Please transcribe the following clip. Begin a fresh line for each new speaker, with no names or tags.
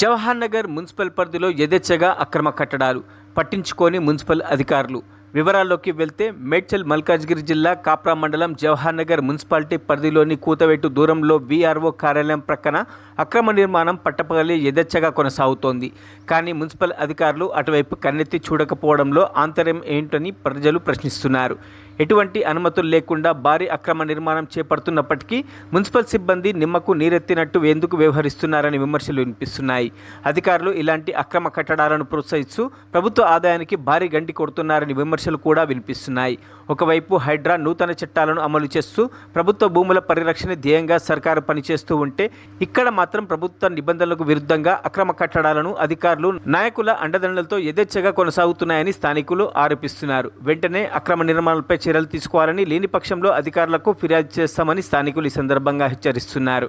Jawahar Nagar municipal పరిధిలో యథేచ్ఛగా అక్రమ కట్టడాలు పట్టించుకోని మున్సిపల్ అధికారులు. వివరాల్లోకి వెళ్తే మేడ్చల్ మల్కాజ్గిరి జిల్లా కాప్రా మండలం జవహర్ నగర్ మున్సిపాలిటీ పరిధిలోని కూతవేటు దూరంలో వీఆర్ఓ కార్యాలయం ప్రక్కన అక్రమ నిర్మాణం పట్టపగలి యథేచ్ఛగా కొనసాగుతోంది. కానీ మున్సిపల్ అధికారులు అటువైపు కన్నెత్తి చూడకపోవడంలో ఆంతర్యం ఏంటని ప్రజలు ప్రశ్నిస్తున్నారు. ఎటువంటి అనుమతులు లేకుండా భారీ అక్రమ నిర్మాణం చేపడుతున్నప్పటికీ మున్సిపల్ సిబ్బంది నిమ్మకు నీరెత్తినట్టు ఎందుకు వ్యవహరిస్తున్నారని విమర్శలు వినిపిస్తున్నాయి. అధికారులు ఇలాంటి అక్రమ కట్టడాలను ప్రోత్సహిస్తూ ప్రభుత్వ ఆదాయానికి భారీ గంటి కొడుతున్నారని విమర్శలు కూడా వినిపిస్తున్నాయి. ఒకవైపు హైడ్రా నూతన చట్టాలను అమలు చేస్తూ ప్రభుత్వ భూముల పరిరక్షణ ధ్యేయంగా సర్కారు పనిచేస్తూ ఉంటే ఇక్కడ మాత్రం ప్రభుత్వ నిబంధనలకు విరుద్ధంగా అక్రమ కట్టడాలను అధికారులు నాయకుల అండదండలతో యథేచ్ఛగా కొనసాగుతున్నాయని స్థానికులు ఆరోపిస్తున్నారు. వెంటనే అక్రమ నిర్మాణాలపై చర్యలు తీసుకోవాలని లేని పక్షంలో అధికారులకు ఫిర్యాదు చేస్తామని స్థానికులు ఈ సందర్భంగా హెచ్చరిస్తున్నారు.